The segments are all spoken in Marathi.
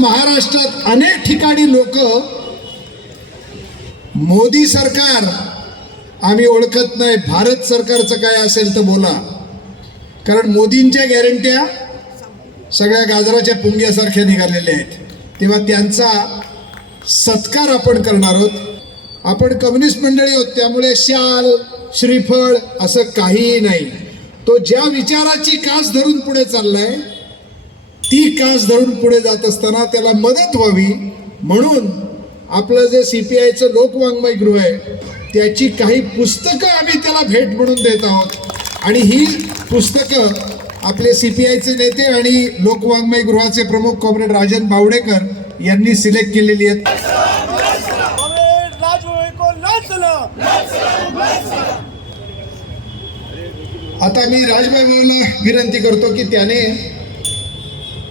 महाराष्ट्रात अनेक ठिकाणी लोक मोदी सरकार आम्ही ओळखत नाही, भारत सरकारचं काय असेल तर बोला, कारण मोदींच्या गॅरंट्या सगळ्या गाजराच्या पुंग्यासारख्या निघालेल्या आहेत. तेव्हा त्यांचा सत्कार आपण करणार आहोत. आपण कम्युनिस्ट मंडळी आहोत, त्यामुळे शाल श्रीफळ असं काहीही नाही. तो ज्या विचाराची कास धरून पुढे चाललाय ती कास धरून पुढे जात असताना त्याला मदत व्हावी म्हणून आपलं जे CPIचं लोकवाङ्मय गृह आहे त्याची काही पुस्तकं आम्ही त्याला भेट म्हणून देत आहोत. आणि ही पुस्तकं आपले CPIचे नेते आणि लोकवाङ्मय गृहाचे प्रमुख कॉम्रेड राजन बावडेकर यांनी सिलेक्ट केलेली आहेत. आता मी राजभाई भाऊला विनंती करतो की त्याने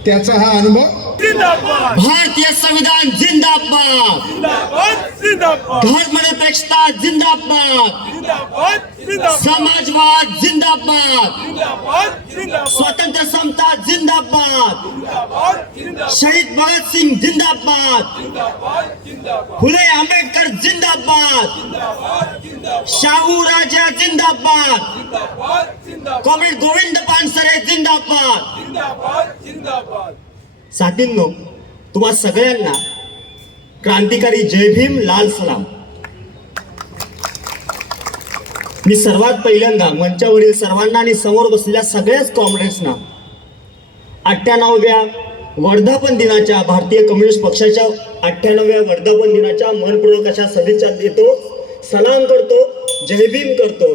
त्याचा हा अनुभव. भारतीय संविधान जिंदाबाद, धर्मनिरपेक्षता जिंदाबाद, समाजवाद जिंदाबाद, स्वतंत्र समता जिंदाबाद, शहीद भगत सिंग जिंदाबाद, फुले आंबेडकर जिंदाबाद, शाहू राजा जिंदाबाद, कॉम्रेड गोविंद पानसरे जिंदाबाद. साथींनो, तुम्हा सगळ्यांना क्रांतिकारी जय भीम, लाल सलाम. मी सर्वात पहिल्यांदा मंचावरील सर्वांना आणि समोर बसलेल्या सगळ्याच कॉम्रेड्सना 98व्या वर्धापन दिनाच्या, भारतीय कम्युनिस्ट पक्षाच्या 98व्या वर्धापन दिनाच्या मनपूर्वक अशा शुभेच्छा देतो, सलाम करतो, जय भीम करतो.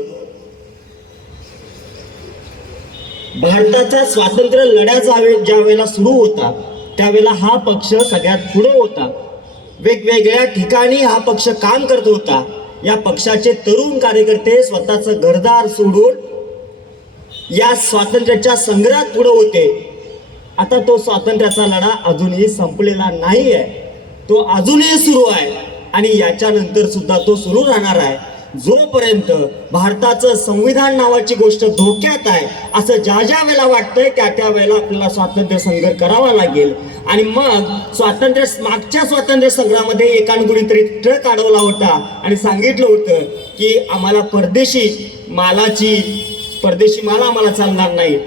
भारताचा स्वातंत्र्य लढा ज्या वेळेला सुरू होता त्यावेळेला हा पक्ष सगळ्यात पुढे होता. वेगवेगळ्या ठिकाणी हा पक्ष काम करत होता. या पक्षाचे तरुण कार्यकर्ते स्वतःचं घरदार सोडून या स्वातंत्र्याच्या संग्रामात पुढे होते. आता तो स्वातंत्र्याचा लढा अजूनही संपलेला नाही आहे, तो अजूनही सुरू आहे आणि याच्यानंतर सुद्धा तो सुरू राहणार आहे. जोपर्यंत भारताचं संविधान नावाची गोष्ट धोक्यात आहे असं ज्या वेळेला वाटतंय त्या वेळेला आपल्याला स्वातंत्र्य संघर्ष करावा लागेल. आणि मग मागच्या स्वातंत्र्य संग्रामामध्ये एकाने कुणीतरी ट्रक अडवला होता आणि सांगितलं होतं की आम्हाला परदेशी माल आम्हाला चालणार नाही.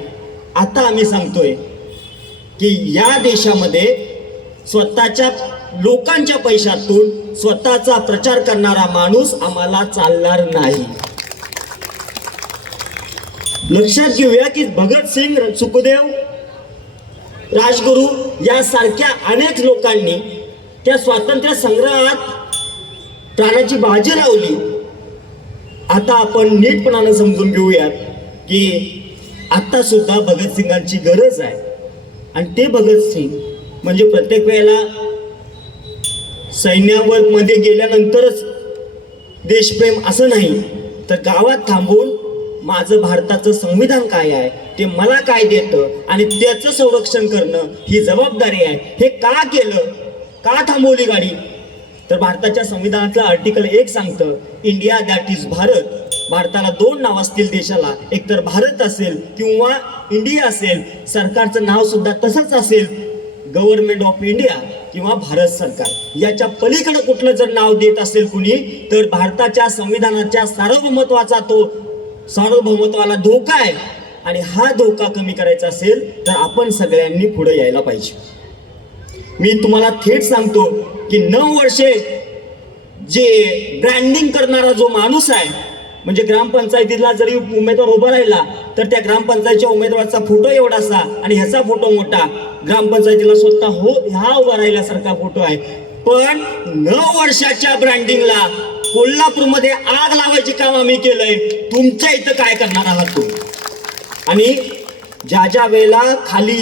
आता आम्ही सांगतोय की या देशामध्ये स्वतःच्या लोकांच्या पैशातून स्वतःचा प्रचार करणारा माणूस आम्हाला चालणार नाही. लक्षात घेऊया की भगतसिंग, सुखदेव, राजगुरू यासारख्या अनेक लोकांनी त्या स्वातंत्र्य संग्रामात प्राणाची बाजी लावली. आता आपण नीटपणानं समजून घेऊयात की आता सुद्धा भगतसिंगांची गरज आहे. आणि ते भगतसिंग म्हणजे प्रत्येक वेळेला सैन्यावर मध्ये गेल्यानंतरच देशप्रेम असं नाही, तर गावात थांबून माझं भारताचं संविधान काय आहे, ते मला काय देतं आणि त्याचं संरक्षण करणं ही जबाबदारी आहे. हे का केलं, का थांबवली गाडी, तर भारताच्या संविधानातलं आर्टिकल 1 सांगतं इंडिया दॅट इज भारत. भारताला 2 नाव असतील देशाला, एक तर भारत असेल किंवा इंडिया असेल. सरकारचं नाव सुद्धा तसंच असेल, गव्हर्नमेंट ऑफ इंडिया किंवा भारत सरकार. याच्या पलीकडे कुठलं जर नाव देत असेल कुणी तर भारताच्या संविधानाच्या सार्वभौमत्वाला धोका आहे. आणि हा धोका कमी करायचा असेल तर आपण सगळ्यांनी पुढे यायला पाहिजे. मी तुम्हाला थेट सांगतो की 9 वर्षे जे ब्रँडिंग करणारा जो माणूस आहे, म्हणजे ग्रामपंचायतीला जरी उमेदवार उभा राहिला तर त्या ग्रामपंचायतीच्या उमेदवाराचा फोटो एवढासा आणि ह्याचा फोटो मोठा, ग्रामपंचायतीला स्वतः ह्या उभा राहिल्यासारखा फोटो आहे. पण 9 वर्षाच्या ब्रँडिंगला कोल्हापूरमध्ये आग लावायचे काम आम्ही केलंय. तुमच्या इथं काय करणार आहात तुम्ही? आणि ज्या वेळेला खाली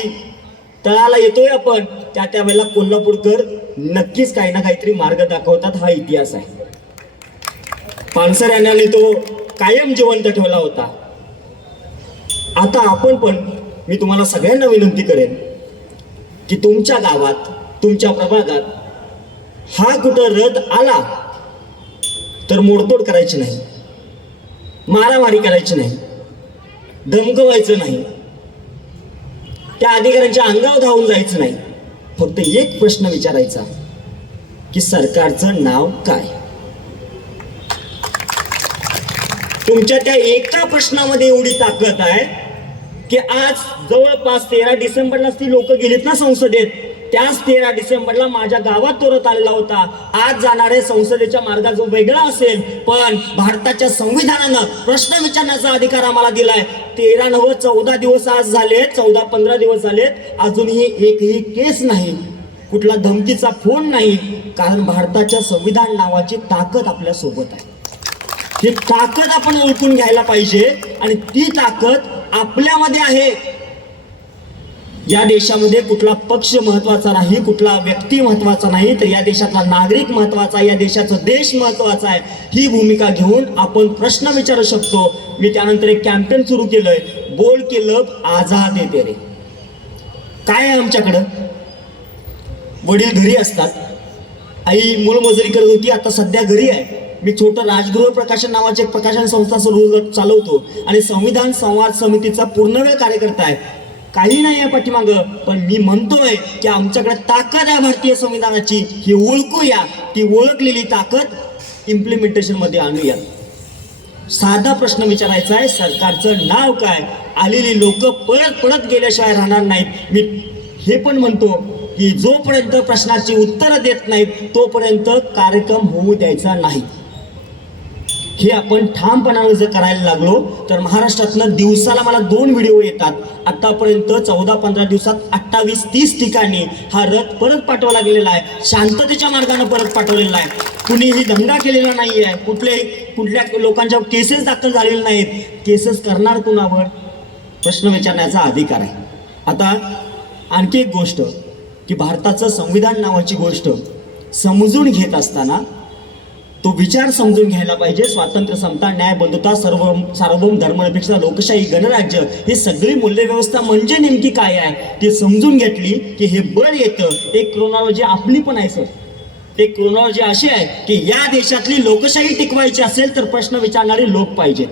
तळाला येतोय आपण त्या वेळेला कोल्हापूरकर नक्कीच काही ना काहीतरी मार्ग दाखवतात. हा इतिहास आहे. पानसऱ्यांनी तो कायम जिवंत ठेवला होता. आता आपण पण, मी तुम्हाला सगळ्यांना विनंती करेन की तुमच्या गावात, तुमच्या प्रभागात हा कुठं रथ आला तर मोडतोड करायची नाही, मारामारी करायची नाही, धमकवायचं नाही, त्या अधिकाऱ्यांच्या अंगावर धावून जायचं नाही. फक्त एक प्रश्न विचारायचा की सरकारचं नाव काय. तुमच्या त्या एका प्रश्नामध्ये एवढी ताकद आहे की आज जवळपास 13 डिसेंबरला ती लोक गेलीत ना संसदेत, त्याच 13 डिसेंबरला माझ्या गावात तोरत आलेला होता. आज जाणारे संसदेच्या मार्गात जो वेगळा असेल, पण भारताच्या संविधानानं प्रश्न विचारण्याचा अधिकार आम्हाला दिलाय. 13 नव्हे 14 दिवस आज झालेत, 14-15 दिवस झालेत, अजूनही एकही केस नाही, कुठला धमकीचा फोन नाही, कारण भारताच्या संविधान नावाची ताकद आपल्या सोबत आहे. ही ताकद आपण ओळखून घ्यायला पाहिजे आणि ती ताकद आपल्यामध्ये आहे. या देशामध्ये कुठला पक्ष महत्वाचा नाही, कुठला व्यक्ती महत्वाचा नाही, तर या देशातला नागरिक महत्वाचा आहे, या देशाचा देश महत्वाचा आहे. ही भूमिका घेऊन आपण प्रश्न विचारू शकतो. मी त्यानंतर एक कॅम्पेन सुरू केलंय, बोल के लब आझाद आहे तेरे. काय आहे आमच्याकडं? वडील घरी असतात, आई मूलमजुरी करत होती, आता सध्या घरी आहे. मी छोटं राजगृह प्रकाशन नावाचे एक प्रकाशन संस्था सुरू चालवतो आणि संविधान संवाद समितीचा पूर्णवेळ कार्यकर्ता आहे. काही नाही आहे पाठीमागं, पण मी म्हणतोय की आमच्याकडे ताकद आहे भारतीय संविधानाची, ही ओळखूया. ती ओळखलेली ताकद इम्प्लिमेंटेशन मध्ये आणूया. साधा प्रश्न विचारायचा आहे, सरकारचं नाव काय. आलेली लोक परत परत गेल्याशिवाय राहणार नाहीत. मी हे पण म्हणतो की जोपर्यंत प्रश्नाची उत्तरं देत नाहीत तोपर्यंत कार्यक्रम होऊ द्यायचा नाही. हे आपण ठामपणाने जर करायला लागलो तर महाराष्ट्रातनं दिवसाला मला 2 व्हिडिओ येतात. आतापर्यंत 14-15 दिवसात 28-30 ठिकाणी हा रथ परत पाठवला गेलेला आहे, शांततेच्या मार्गाने परत पाठवलेला आहे. कुणीही दंगा केलेला नाही आहे, कुठल्या लोकांच्या केसेस दाखल झालेल्या नाहीत. केसेस करणार कुणावर? प्रश्न विचारण्याचा अधिकार आहे. आता आणखी एक गोष्ट की भारताचं संविधान नावाची गोष्ट समजून घेत असताना तो विचार समजून घ्यायला पाहिजे. स्वातंत्र्य, समता, न्याय, बंधुता, सार्वभौम धर्मनिरपेक्षता, लोकशाही, गणराज्य, ही सगळी मूल्यव्यवस्था म्हणजे नेमकी काय आहे ती समजून घेतली की हे बळ येतं. एक क्रोनॉलॉजी आपली पण आहे सर. एक क्रोनॉलॉजी अशी आहे की या देशातली लोकशाही टिकवायची असेल तर प्रश्न विचारणारे लोक पाहिजेत.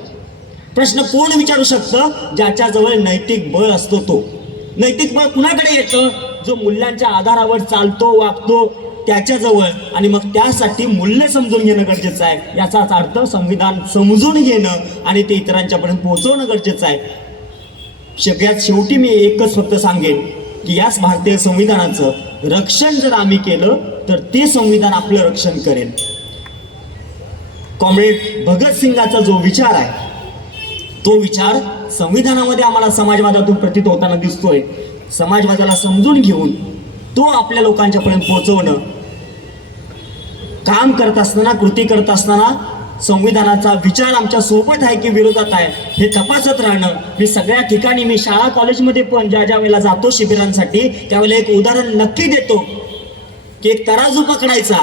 प्रश्न कोण विचारू शकतं? ज्याच्याजवळ नैतिक बळ असतो तो. नैतिक बळ कुणाकडे येतं? जो मूल्यांच्या आधारावर चालतो, वागतो त्याच्याजवळ. आणि मग त्यासाठी मूल्य समजून घेणं गरजेचं आहे. याचाच अर्थ संविधान समजून घेणं आणि ते इतरांच्यापर्यंत पोहोचवणं गरजेचं आहे. सगळ्यात शेवटी मी एकच फक्त सांगेन की याच भारतीय संविधानाचं रक्षण जर आम्ही केलं तर ते संविधान आपलं रक्षण करेल. कॉम्रेड भगतसिंगाचा जो विचार आहे तो विचार संविधानामध्ये आम्हाला समाजवादातून प्रतीत होताना दिसतोय. समाजवादाला समजून घेऊन तो आपल्या लोकांच्या पर्यंत पोहोचवणं, काम करत असताना, कृती करत असताना संविधानाचा विचार आमच्या सोबत आहे की विरोधात आहे हे तपासत राहणं. मी सगळ्या ठिकाणी, मी शाळा कॉलेजमध्ये पण ज्या वेळेला जातो शिबिरांसाठी त्यावेळेला एक उदाहरण नक्की देतो की एक तराजू पकडायचा,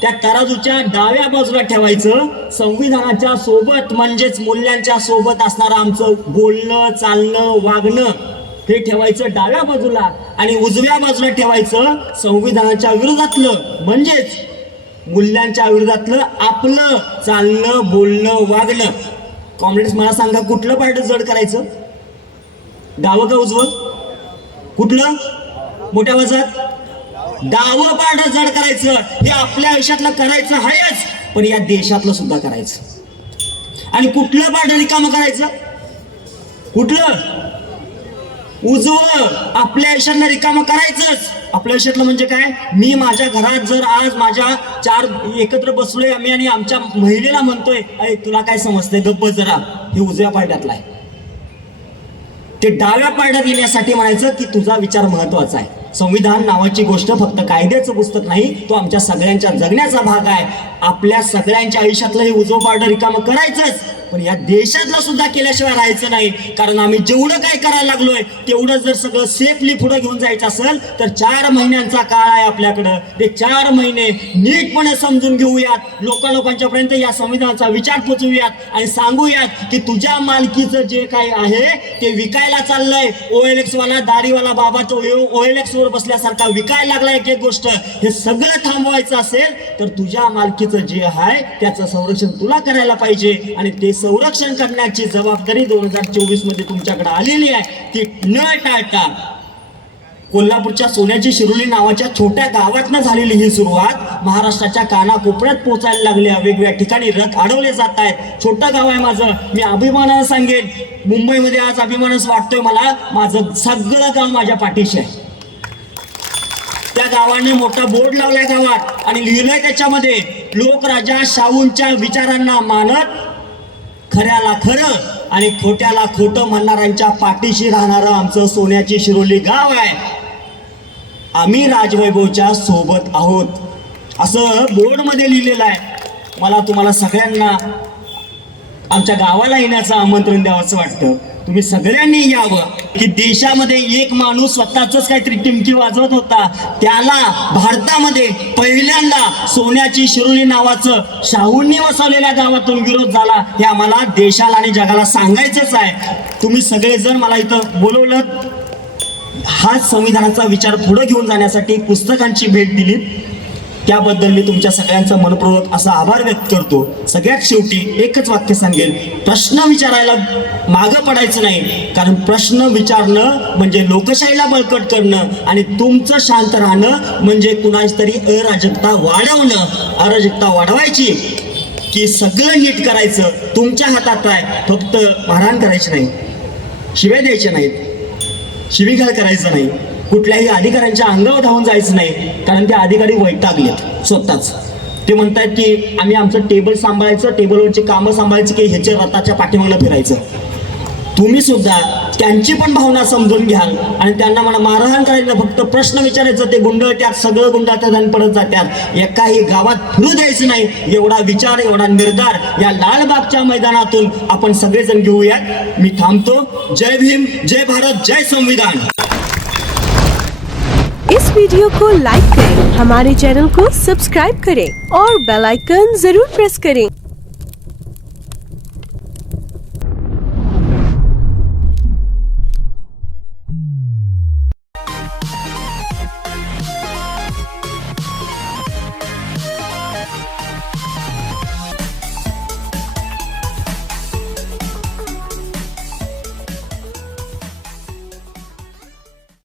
त्या तराजूच्या डाव्या बाजूला ठेवायचं संविधानाच्या सोबत म्हणजेच मूल्यांच्या सोबत असणारं आमचं बोलणं, चालणं, वागणं हे ठेवायचं डाव्या बाजूला आणि उजव्या बाजूला ठेवायचं संविधानाच्या विरोधातलं म्हणजेच मूल्यांच्या विरोधातलं आपलं चालणं, बोलणं, वागणं. कॉम्रेड्स मला सांगा कुठलं पार्ट जड करायचं? डावं का उजवं? कुठलं? मोठ्या आवाजात डावं पार्ट जड करायचं. हे आपल्या आयुष्यातलं करायचं आहेच, पण या देशातलं सुद्धा करायचं. आणि कुठलं पार्ट रिकामं करायचं? कुठलं? उजवं. आपल्या आयुष्यातलं रिकामं करायचंच. आपल्या आयुष्यातलं म्हणजे काय? मी माझ्या घरात जर आज माझ्या 4 एकत्र बसलोय आम्ही आणि आमच्या महिलेला म्हणतोय अरे तुला काय समजतंय, गप्प जरा, हे उजव्या पार्ट्यातलं आहे. ते डाव्या पार्ट्यात येण्यासाठी म्हणायचं की तुझा विचार महत्वाचा आहे. संविधान नावाची गोष्ट फक्त कायद्याचं पुस्तक नाही, तो आमच्या सगळ्यांच्या जगण्याचा भाग आहे. आपल्या सगळ्यांच्या आयुष्यातलं हे उजवं पार्ट रिकामं करायचंच, पण या देशातलं सुद्धा केल्याशिवाय राहायचं नाही. कारण आम्ही जेवढं काय करायला लागलोय तेवढं जर सगळं सेफली पुढे घेऊन जायचं असेल तर 4 महिन्यांचा काळ आहे आपल्याकडं. ते 4 महिने नीटपणे समजून घेऊयात, लोकांच्या पर्यंत या संविधानाचा विचार पोचवूयात आणि सांगूयात की तुझ्या मालकीचं जे काय आहे ते विकायला चाललंय. OLX वाला, दाढीवाला बाबा तो OLX वर बसल्यासारखा विकायला लागला एक एक गोष्ट. हे सगळं थांबवायचं असेल तर तुझ्या मालकीचं जे आहे त्याचं संरक्षण तुला करायला पाहिजे आणि ते संरक्षण करण्याची जबाबदारी 2024 मध्ये तुमच्याकडे आलेली आहे. ती न टाळता कोल्हापूरच्या सोन्याची शिरोली नावाच्या छोट्या गावातनं झालेली ही सुरुवात महाराष्ट्राच्या कानाकोपऱ्यात पोहोचायला लागल्या. वेगवेगळ्या ठिकाणी रथ अडवले जात आहेत. छोटं गाव आहे माझं, मी अभिमानानं सांगेन, मुंबईमध्ये आज अभिमानच वाटतोय मला, माझं सगळं गाव माझ्या पाठीशी आहे. त्या गावाने मोठा बोर्ड लावलाय गावात आणि लिहिलंय त्याच्यामध्ये, लोकराजा शाहूंच्या विचारांना मानत खऱ्याला खरं आणि खोट्याला खोटं म्हणणाऱ्यांच्या पाठीशी राहणारं आमचं सोन्याची शिरोली गाव आहे. आम्ही राजवैभवच्या सोबत आहोत असं बोर्डमध्ये लिहिलेलं आहे. मला तुम्हाला सगळ्यांना आमच्या गावाला येण्याचं आमंत्रण द्यावंसं वाटतं. तुम्ही सगळ्यांनी यावं. की देशामध्ये एक माणूस स्वतःच काहीतरी टिमकी वाजवत होता, त्याला भारतामध्ये पहिल्यांदा सोन्याची शिरोली नावाचं शाहूंनी वसवलेल्या गावातून विरोध झाला. हे आम्हाला देशाला आणि जगाला सांगायचंच आहे. तुम्ही सगळेजण मला इथं बोलवलं, हाच संविधानाचा विचार पुढे घेऊन जाण्यासाठी पुस्तकांची भेट दिली, त्याबद्दल मी तुमच्या सगळ्यांचा मनपूर्वक असा आभार व्यक्त करतो. सगळ्यात शेवटी एकच वाक्य सांगेल, प्रश्न विचारायला मागं पडायचं नाही, कारण प्रश्न विचारणं म्हणजे लोकशाहीला बळकट करणं आणि तुमचं शांत राहणं म्हणजे कुणाच तरी अराजकता वाढवणं. अराजकता वाढवायची की सगळं नीट करायचं तुमच्या हातात आहे. फक्त मारहाण करायची नाही, शिव्या द्यायच्या नाहीत, शिवीगाळ करायचं नाही, कुठल्याही अधिकाऱ्यांच्या अंगावर धावून जायचं नाही, कारण ते अधिकारी वैतागलेत स्वतःच. ते म्हणतात की आम्ही आमचं टेबल सांभाळायचं, टेबलवरची कामं सांभाळायचं की ह्याच्या रथाच्या पाठीमागला फिरायचं. तुम्ही सुद्धा त्यांची पण भावना समजून घ्याल आणि त्यांना म्हणा मारहाण करायचं, फक्त प्रश्न विचारायचं. ते गुंड त्यात सगळं गुंड त्यात पडत जातात. एकाही गावात फिरू द्यायचं नाही. एवढा विचार, एवढा निर्धार या लालबागच्या मैदानातून आपण सगळेजण घेऊयात. मी थांबतो. जय भीम, जय भारत, जय संविधान. इस वीडियो को लाइक करें, हमारे चैनल को सब्सक्राइब करें और बेल आइकन जरूर प्रेस करें